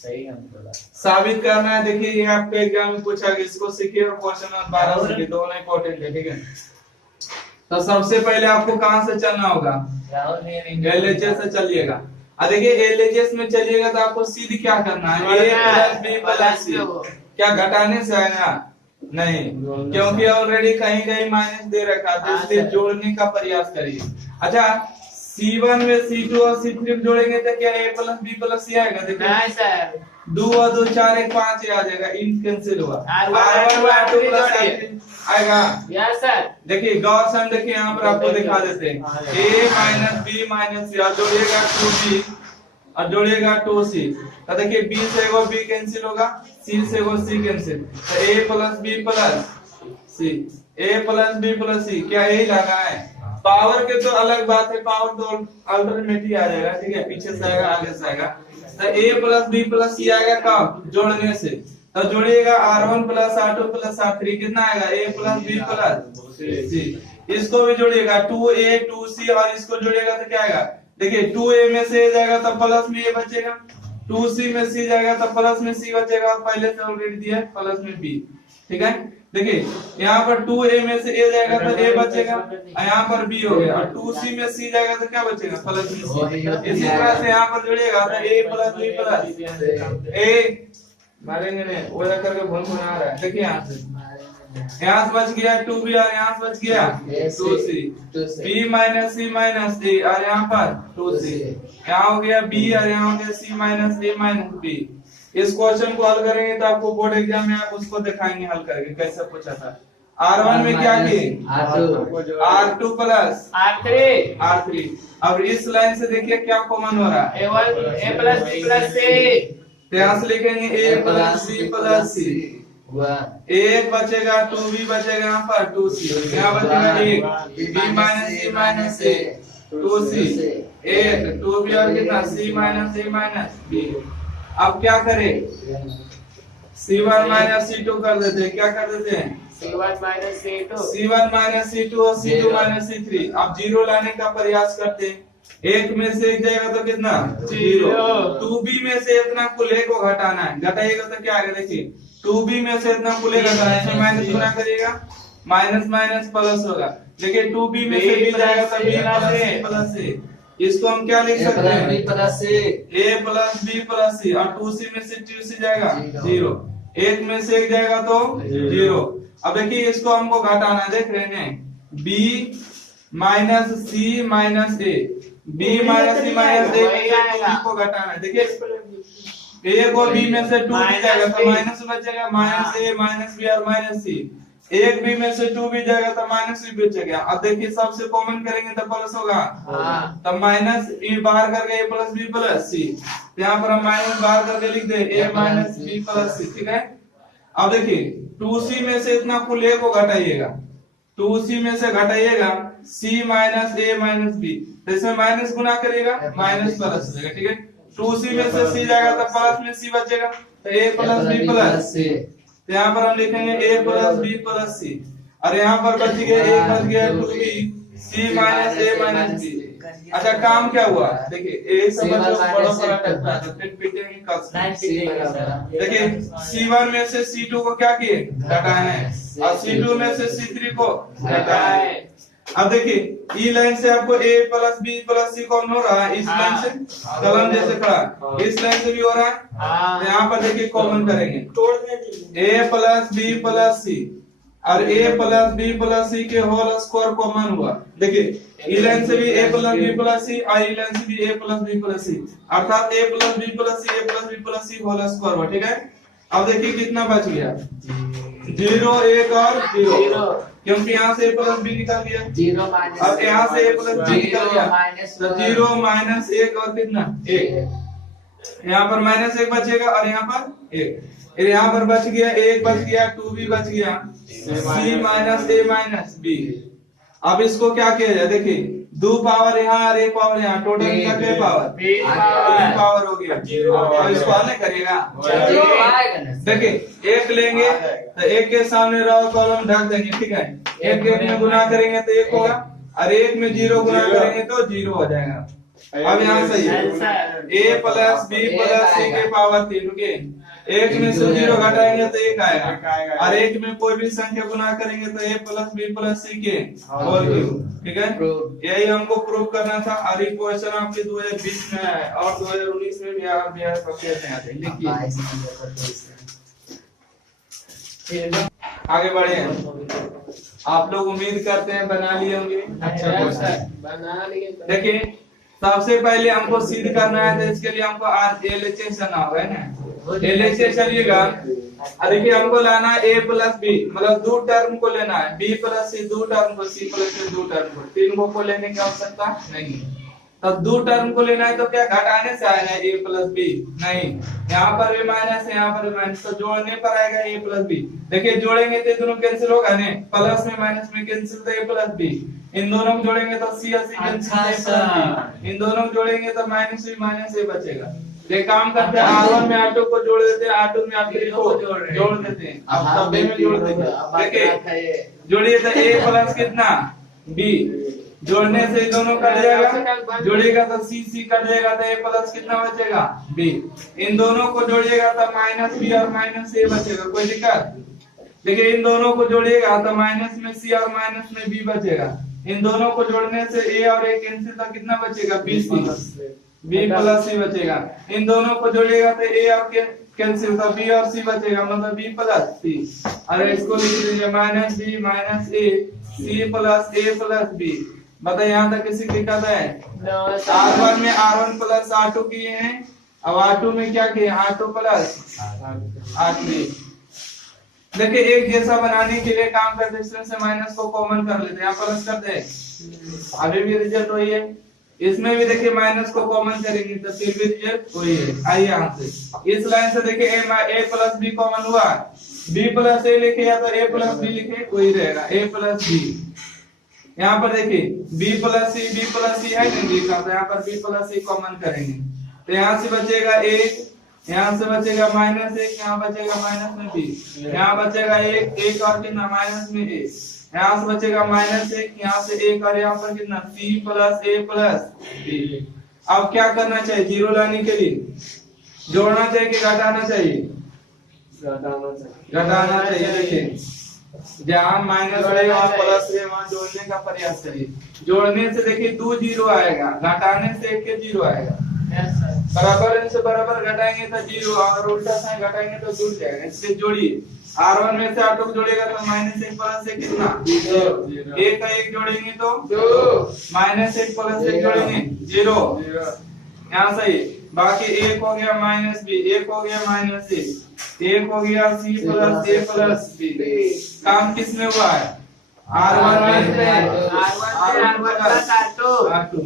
सही है बोला। साबित करना है। देखिए ये आपके एग्जाम में पूछा गया, इसको सीखिए और क्वेश्चन नंबर 12 सीखिए, दोनों इंपॉर्टेंट है, ठीक है। तो सबसे पहले आपको कहां से चलना होगा, एलएचएस से चलिएगा। देखिए एलएचएस में चलिएगा तो आपको सीधी क्या करना है, ए प्लस बी प्लस सी। क्या घटाने से आएगा, नहीं, क्योंकि ऑलरेडी कहीं कहीं माइनस दे रखा था, इसलिए जोड़ने का प्रयास करिए। अच्छा C1 में C2 और C3 जोड़ेंगे तो क्या a plus b plus c आएगा, देखिए नहीं सर, 2 और 2 4 1 5 आ जाएगा, इन कैंसिल हुआ, R1 R2 प्लस आएगा। Yes sir. देखिए गौर से हम देखिए यहाँ पर आपको दिखा देते हैं, a माइनस बी माइनस सी और जोड़िएगा 2b और जोड़िएगा 2c, तो देखिए b से एगो b कैंसिल होगा, c से एगो c कैंसिल, तो a plus b plus c, a plus b plus c, क्या यही लगा है। पावर के तो अलग बात है, पावर तो अल्टरनेट आ जाएगा, ठीक है, पीछे से आएगा आगे से आएगा। तो a plus b plus c आएगा कब, जोड़ने से, तो जोड़िएगा R1 plus R2 plus R3 कितना आएगा, a plus b plus c। इसको भी जोड़िएगा 2a 2c और इसको जोड़िएगा तो क्या आएगा, देखिए 2a में से a जाएगा तो प्लस में a बचेगा, 2c में c जाएगा तो प्लस में c बचेगा, और पहले से ऑलरेडी दिया है प्लस में b, ठीक है। देखिए यहाँ पर 2a में से a जाएगा तो a बचेगा, यहाँ पर b हो गया, और 2c में c जाएगा तो क्या बचेगा, प्लस में c। इसी तरह से यहाँ पर जोड़िएगा तो a plus b plus a, मारेंगे नहीं वो करके भून आ रहा है। देखिए यहाँ से बच गया 2b और यहाँ से बच गया 2c, b minus c minus a और यहाँ पर 2c, यहाँ हो गया b और यहाँ हो गया c minus a minus b। इस क्वेश्चन को हल करेंगे तो आपको बोर्ड एग्जाम में आप उसको दिखाएंगे हल करके कैसे पूछा था। R1 में क्या किए, R2 प्लस R3। अब इस लाइन से देखिए क्या कॉमन हो रहा है, a plus b plus c, यहाँ से लिखेंगे a plus b plus c, एक बचेगा 2b बचेगा यहाँ पर 2c, यहाँ बचेगा एक b minus c minus a 2c, एक 2b और कितना c minus a minus b। अब क्या करें, c1 माइनस c2 कर देते हैं, क्या कर देते हैं, c1 minus c2, c1 minus c2 और c2 माइनस c3। अब जीरो लाने का प्रयास करते हैं, एक में से एक जाएगा तो कितना, जीरो। 2b में से इतना कुल a को घटाना है, घटाइएगा तो क्या आएगा, देखिए 2b में से इतना कुल a घटाना है, इसमें माइनस गुना करिएगा, माइनस माइनस प्लस होगा। देखिए 2b में से b जाएगा तो b प्लस a, इसको हम क्या लिख सकते हैं, a plus b plus c, और 2c में से 2c जाएगा जीरो, एक में से एक जाएगा तो जीरो। अब देखिए इसको हमको घटाना है, देख रहे हैं b minus c minus a, b minus c minus a को घटाना है। देखिए a को b में से 2 भी जाएगा तो माइनस बचेगा, माइनस a माइनस b और माइनस c, एक b में से 2 भी जाएगा तो माइनस b बचेगा। अब देखिए सबसे कॉमन करेंगे तो प्लस होगा, तो माइनस e बाहर करके a plus b plus c, यहाँ पर हम माइनस बाहर करके लिख दे a minus b plus c, ठीक है। अब देखिए 2c में से इतना कुल a को घटाइएगा, 2c में से घटाइएगा c minus a minus b, तो इसमें माइनस गुना करिएगा, माइनस प्लस हो जाएगा, ठीक है। 2c में से c जाएगा तो प्लस में c बचेगा, तो a plus b plus c, तो यहाँ पर हम लिखेंगे a plus b plus c, और यहाँ पर बच गया एक बच गया 2b c minus a minus b। अच्छा काम क्या हुआ, देखिए a से बड़ा बड़ा टकरा तो फिर पीटेंगे कब। देखिए c1 में से c2 को क्या किए, घटाना है, और c2 में से c3 को घटाना है। अब देखिए ई लाइन से आपको a plus b plus c कौन हो रहा है, इस लाइन से कलम जैसे खड़ा, इस लाइन से भी हो रहा है, तो यहाँ पर देखिए कॉमन करेंगे a plus b plus c, और a plus b plus c के होल स्क्वायर कॉमन हुआ। देखिए ई लाइन से भी a plus b plus c और ई लाइन से भी a plus b plus c, अर्थात a plus b plus c a plus b plus c whole square हुआ, ठीक है। अब देखिए कितना बच गया, 0 1 और 0, क्योंकि यहाँ से a प्लस b निकल गया, अब यहाँ से a प्लस b निकल गया, तो 0 माइनस 1 और कितना 1, यहाँ पर माइनस 1 बचेगा और यहाँ पर 1, फिर यहाँ पर बच गया 1 बच गया, 2b बच गया, c minus a minus b। अब इसको क्या किया जाए, देखिए 2 पावर यहाँ और 1 पावर यहाँ, टोटल कितना पावर 3 पावर हो गया, अब इसको हल करिएगा। देखिए 1 लेंगे तो 1 के सामने रो कॉलम ढक देंगे, ठीक है, 1 में गुना करेंगे तो 1 होगा, और 1 में 0 गुना करेंगे तो 0 हो जाएगा। अब यहाँ सही है, answer a plus B plus C के पावर 3। रुकिए, एक में से 0 घटाएंगे तो 1 आएगा, और एक में कोई भी संख्या गुना करेंगे तो a plus B plus C के होल क्यूब। ठीक है, यही हमको प्रूव करना था। और ये क्वेश्चन आपके 2020 में है और 2019 में भी आते। लिखिए, आगे बढ़े। आप लोग उम्मीद करते हैं बना लिए होंगे। अच्छा क्वेश्चन बना लिए। देखिए, सबसे पहले हमको सिद्ध करना है, तो इसके लिए हमको LHS करना होगा ना। LHS चलिएगा, देखिए हमको लाना है a प्लस बी, मतलब दो टर्म को लेना है, b प्लस सी दो टर्म को, c प्लस सी दो टर्म को, तीन को लेने की आवश्यकता नहीं। तब दो टर्म को लेना है तो क्या घटाने से आएगा a प्लस बी? नहीं, यहाँ पर भी माइनस है, यहाँ पर भी माइनस, तो जोड़ने पर आएगा a प्लस बी। देखिए जोड़ेंगे तो दोनों कैंसिल होगा ने, प्लस में माइनस में कैंसिल तो a प्लस बी, इन दोनों को जोड़ेंगे तो c और c cancel a plus B, इन दोनों को जोड़ेंगे तो माइनस भी माइनस a बचेगा। ये काम करते हैं, R1 में R2 को जोड़ देते हैं, R2 में R3 को जोड़ देते हैं, अब सभी में जोड़ देते हैं। देखिए जोड़िए तो a प्लस कितना b, जोड़ने से दोनों कट जाएगा, जोड़िएगा तो c कट जाएगा तो a प्लस कितना बचेगा b, इन दोनों को जोड़िएगा तो माइनस b और माइनस a बचेगा। कोई दिक्कत? देखिए इन दोनों को जोड़िएगा तो माइनस में c और माइनस में b बचेगा, इन दोनों को जोड़ने से a और a कैंसिल तो कितना बचेगा b प्लस c बचेगा, इन दोनों को जोड़िएगा तो a और कैंसिल तो b और c बचेगा, मतलब b प्लस c। अरे इसको लिख लीजिए minus b minus a c plus a plus b। बताइए यहाँ तक किसी दिक्कत है? R1 में R1 प्लस R2 किए हैं, अब R2 में क्या किए? R2 plus R3। देखिए एक जैसा बनाने के लिए काम करते हैं, इसमें से माइनस को कॉमन कर लेते हैं, यहाँ प्लस करते हैं, अभी भी रिजल्ट वही है। इसमें भी देखिए माइनस को कॉमन करेंगे तो फिर भी रिजल्ट वही है। आइए यहाँ से इस लाइन से देखिए a प्लस बी कॉमन हुआ, b प्लस a लिखे या तो a प्लस b लिखे, वही रहेगा a प्लस b। यहाँ पर देखिए b प्लस c है नहीं लिखा, तो यहाँ पर b प्लस c कॉमन करेंगे तो यहाँ से बचेगा एक, यहाँ से बचेगा माइनस एक, यहाँ बचेगा माइनस में b, यहाँ बचेगा एक और कितना माइनस में a, यहाँ से बचेगा माइनस एक, यहाँ से एक और यहाँ पर कितना c plus a plus b। अब क्या करना चाहिए? जीरो लाने के लिए जोड़ना चाहिए कि घटाना चाहिए? घटाना चाहिए। देखिए जहाँ माइनस है वहाँ प्लस है, वहाँ जोड़ने का प्रयास करिए। जोड़ने से देखिए 2 0 आएगा, घटाने से 1 के 0 आएगा। बराबर से बराबर घटाएंगे तो 0, और उल्टा साइन घटाएंगे तो जुड़ जाएगा। इसलिए जोड़िए, R1 में से R2 को जोड़ेगा तो माइनस 1 प्लस 1 कितना 0, 1 का 1 जोड़ेंगे तो 2, माइनस 1 प्लस 1 जोड़ेंगे 0, यहाँ सही। बाकी 1 हो गया माइनस b, 1 हो गया माइनस a, 1 हो गया c plus a plus b। काम किस में हुआ है? R1 में, R2।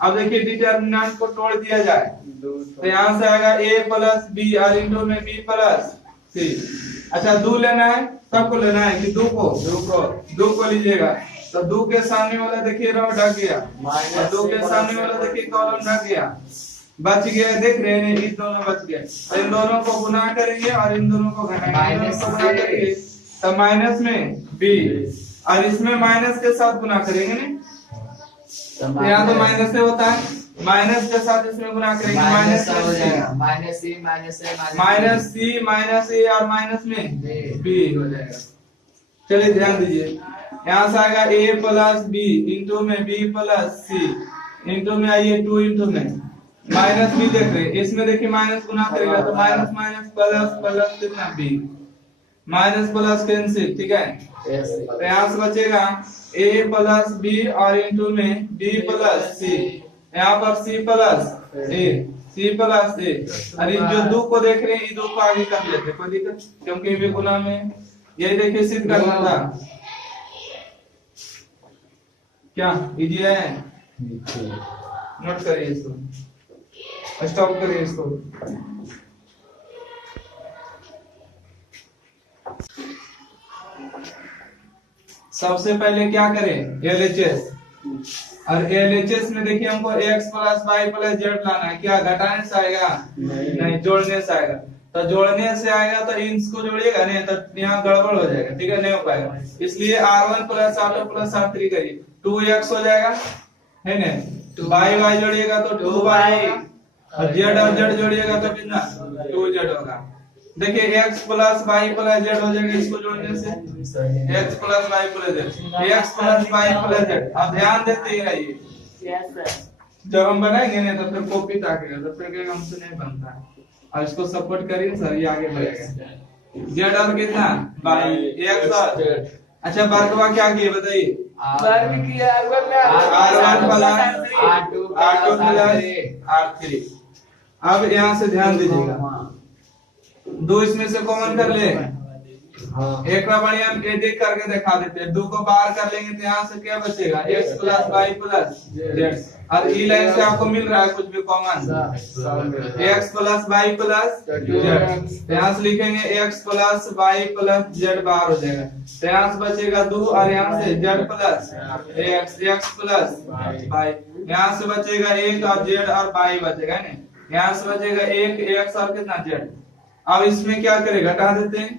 अब देखिए डिटर्मिनेंट को तोड़ दिया जाए तो यहाँ से आएगा a प्लस b और इंटू में b प्लस c। अच्छा दो लेना है, सबको लेना है कि दो को लीजिएगा तो 2 के सामने वाला देखिए रो ढक गया, और 2 के सामने वाला देखिए कॉलम ढक गया, बच गया। देख रहे हैं ये दोनों बच गए, तो इन दोनों को गुना करेंगे और इन दोनों को घटाएंगे तो माइनस में b, और इसमें माइनस के साथ गुना करेंगे नहीं, तो यहाँ तो माइनस से होता है, माइनस के साथ इसमें गुना करेंगे, माइनस हो जाएगा, माइनस c माइनस a और माइनस में b हो जाएगा। चलिए ध्यान दीजिए, यहाँ से आएगा a प्लस b इंटू में b प्लस c इंटू में आइए 2 इंटू में माइनस b। देख रहे हैं इसमें देखिए माइनस गुना करेगा तो माइनस माइनस प्लस प्लस कितना b, माइनस प्लस कैंसिल। ठीक है, तो यहाँ से बचेगा a प्लस b और इंटू में b प्लस c, यहाँ पर c प्लस a, अरे जो 2 को देख रहे हैं ये 2 को आगे कर लेते, कोई दिक्कत? क्योंकि भी गुना में यही देखिए सिद्ध करना था। क्या इजी है? नोट करिए इसको, स्टॉप करिए इसको। सबसे पहले क्या करें? LHS, और LHS में देखिए हमको x plus y plus z लाना है। क्या घटाने से आएगा? नहीं, जोड़ने से आएगा। तो जोड़ने से आएगा तो इनको जोड़िएगा नहीं तो यहाँ गड़बड़ हो जाएगा। ठीक है, नहीं हो पाएगा, इसलिए R1 plus R2 plus R3 करिए, 2x हो जाएगा है ना, बाई बाई जोड़िएगा तो 2y होगा और z और z जोड़िएगा तो कितना 2z होगा। देखिए x plus Y plus z हो जाएगा इसको जोड़ने से x plus Y plus z x plus Y plus z। अब ध्यान देते ही रहिए यस सर। जब हम बनाएंगे ना तो फिर कॉपी ताकेगा तो फिर कहेगा हमसे नहीं बनता है। और इसको सपोर्ट करिए सर ये आगे बढ़ेगा। z और कितना बाई x और अच्छा वर्गवा क्या किए बताइए वर्ग किया r1 plus r2 plus r3। अब यहाँ से ध्यान दीजिएगा दो इसमें से कॉमन कर ले एक का बढ़िया हम एडिट करके दिखा देते हैं। दो को बाहर कर लेंगे तो यहाँ से क्या बचेगा x plus Y plus z और ई लाइन से आपको मिल रहा है कुछ भी common x plus Y plus z। यहाँ से लिखेंगे x plus Y plus z बाहर हो जाएगा तो यहाँ से बचेगा 2 और यहाँ से z plus x plus Y. यहाँ से बचेगा 1 और z और वाई बचेगा ना। यहाँ से बचेगा 1 x और कितना z। अब इसमें क्या करें घटा देते हैं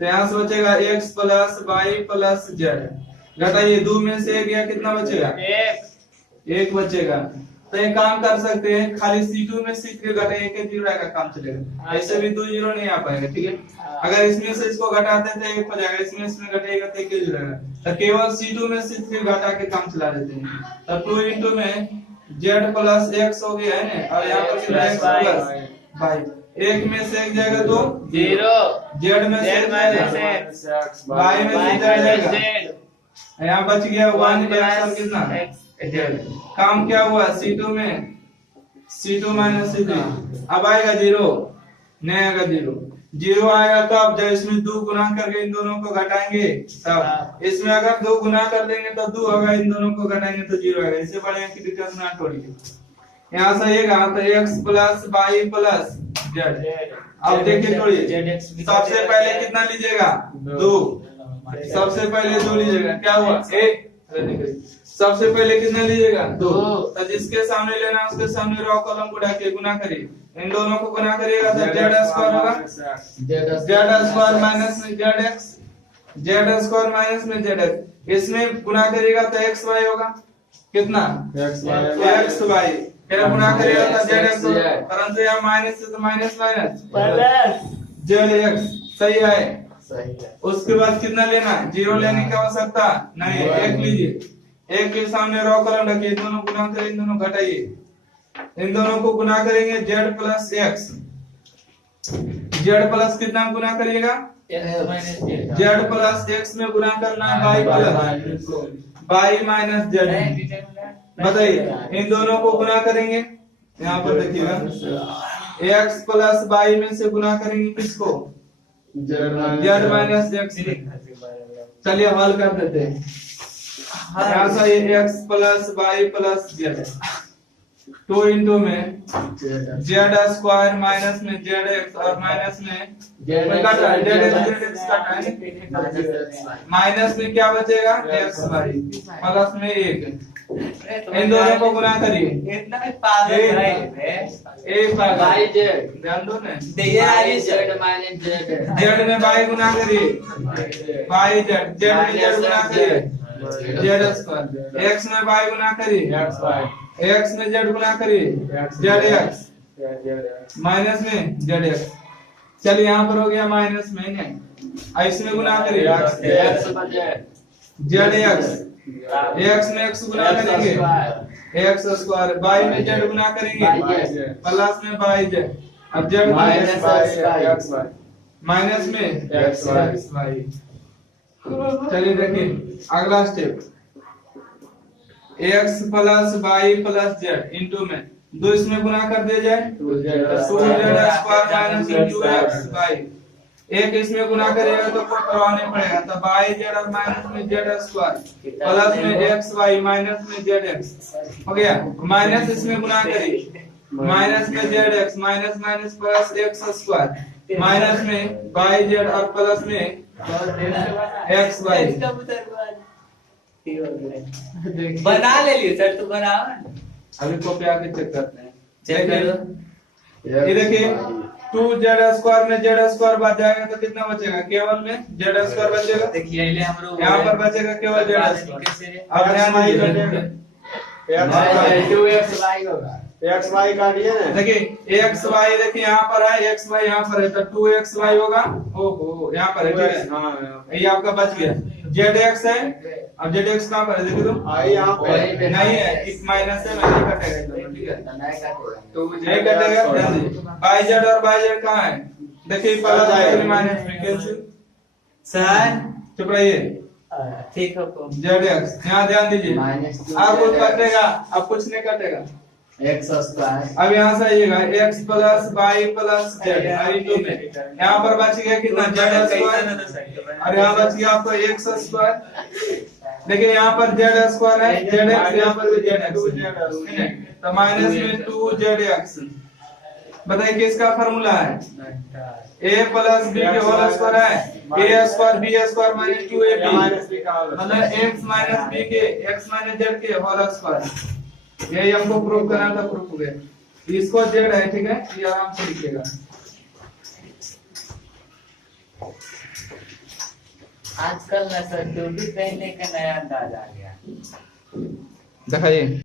तो यहाँ से बचेगा x plus Y plus z। घटाइए 2 में से 1 गया कितना बचेगा 1 बचेगा। तो एक काम कर सकते हैं खाली C2 में C3 घटाइए के 0 आएगा काम चलेगा। ऐसे भी 2 0 नहीं आ पाएगा ठीक है। अगर इसमें से इसको घटाते तो 1 हो जाएगा इसमें घटाएगा तो 1 0 आएगा। तो केवल C2 में C3 घटा के काम चला देते हैं। तो 2 into में z प्लस x हो गया है ना और यहाँ पर कितना x प्लस वाई। 1 में से 1 जाएगा तो 0 z में से माइनस x y में से जाएगा यहाँ बच गया 1 x और कितना z। काम क्या हुआ C2 में C2 माइनस C3 अब आएगा 0 नहीं आएगा 0 आएगा तो अब जब इसमें 2 गुना करके इन दोनों को घटाएंगे तब इसमें अगर 2 गुना कर देंगे तो 2 होगा इन दोनों को घटाएंगे तो 0 आएगा। इससे बढ़िया कि डिटरमिनेंट छोड़िए यहाँ से ये कहा तो x plus Y plus z। अब देखिए थोड़ी सबसे पहले कितना लीजिएगा 2 सबसे पहले 2 लीजिएगा क्या हुआ 1। सबसे पहले कितना लीजिएगा 2 तो जिसके सामने लेना उसके सामने रॉ कॉलम को डाल के गुना करिए इन दोनों को गुना करिएगा तो z स्क्वायर होगा z स्क्वायर माइनस में zx z स्क्वायर माइनस में zx। इसमें गुना करिएगा तो xy होगा कितना xy फिर गुना करिएगा तो zx होगा परंतु यहाँ माइनस से तो माइनस माइनस zx सही है। उसके बाद कितना लेना 0 लेने की आवश्यकता नहीं 1 लीजिए 1 के सामने रॉ कॉलम रखिए इन दोनों गुना करिए इन दोनों घटाइए इन दोनों को गुना करेंगे z plus x z plus कितना गुना करिएगा z प्लस x में गुना करना है y plus y minus z। बताइए इन दोनों को गुना करेंगे यहाँ पर देखिएगा x प्लस y में से गुना करेंगे किसको z माइनस x। चलिए हल कर देते हैं यहाँ से x plus Y plus z 2 into में z स्क्वायर माइनस में zx और माइनस में zx माइनस में क्या बचेगा xy प्लस में 1 इन दोनों को गुना करिए ध्यान दो ना z में y गुना करिए y z में z गुना करिए z स्क्वायर x में y गुना करिए x में z गुना करिए zx माइनस में zx। चलिए यहाँ पर हो गया माइनस में इसमें गुना करिए zx x में x गुना करेंगे x स्क्वायर y में z गुना करेंगे प्लस में yz अब z माइनस में xy। चलिए देखिए अगला step x plus y plus z into में 2 इसमें गुना कर दिया जाए 2z square minus into xy 1 इसमें गुना करेगा तो कोई परवाह नहीं पड़ेगा तो yz और माइनस में z स्क्वायर प्लस में xy माइनस में zx हो गया। माइनस इसमें गुना करिए माइनस में zx minus minus plus x square minus में yz और प्लस में xy। बना ले लियो सर तू बनाओ अभी कॉपी आके चेक करते हैं चेक करो ये देखिए 2z स्क्वायर में z स्क्वायर बच जाएगा तो कितना बचेगा केवल में z स्क्वायर बचेगा। देखिए यहाँ पर बचेगा केवल z स्क्वायर। अब ध्यान दीजिए 2xy होगा। एक्स वाई काटिए ना। देखिए एक्स वाई, देखिए यहाँ पर है एक्स वाई, यहाँ पर है तो 2xy होगा। ओहो यहाँ पर है, ठीक है, हाँ ये आपका बच गया। जेड एक्स है, अब जेड एक्स कहाँ पर है देखो तो, आई यहाँ पे नहीं है, इस माइनस से नहीं कटेगा एकदम, ठीक है, नहीं काटेगा। तो नहीं कटेगा। ध्यान दीजिए बाई जेड और बाई जेड कहाँ है, देखिए प्लस माइनस कैंसिल। सर चुप रहिए। ठीक है जेड एक्स यहाँ ध्यान दीजिए, -2 अब कुछ कटेगा, अब कुछ नहीं कटेगा। x स्क्वायर अब यहाँ से आइएगा x plus Y plus z, यहाँ पर बच गया कितना, जेड स्क्वायर, और यहाँ बच गया आपको एक्स स्क्वायर। देखिए यहाँ पर जेड स्क्वायर है, जेड एक्स, यहाँ पर भी जेड एक्स, तो माइनस में 2zx। बताइए किसका फार्मूला है, a प्लस बी के होल स्क्वायर है, a square b square minus 2ab, मतलब x माइनस बी के x माइनस जेड के होल स्क्वायर। यही हमको प्रूव करना था, प्रूफ हो गया। इसको जेड है, ठीक है, ये आराम से लिखिएगा। आजकल ना सर जो भी पहनने का नया अंदाज आ गया। दिखाइए।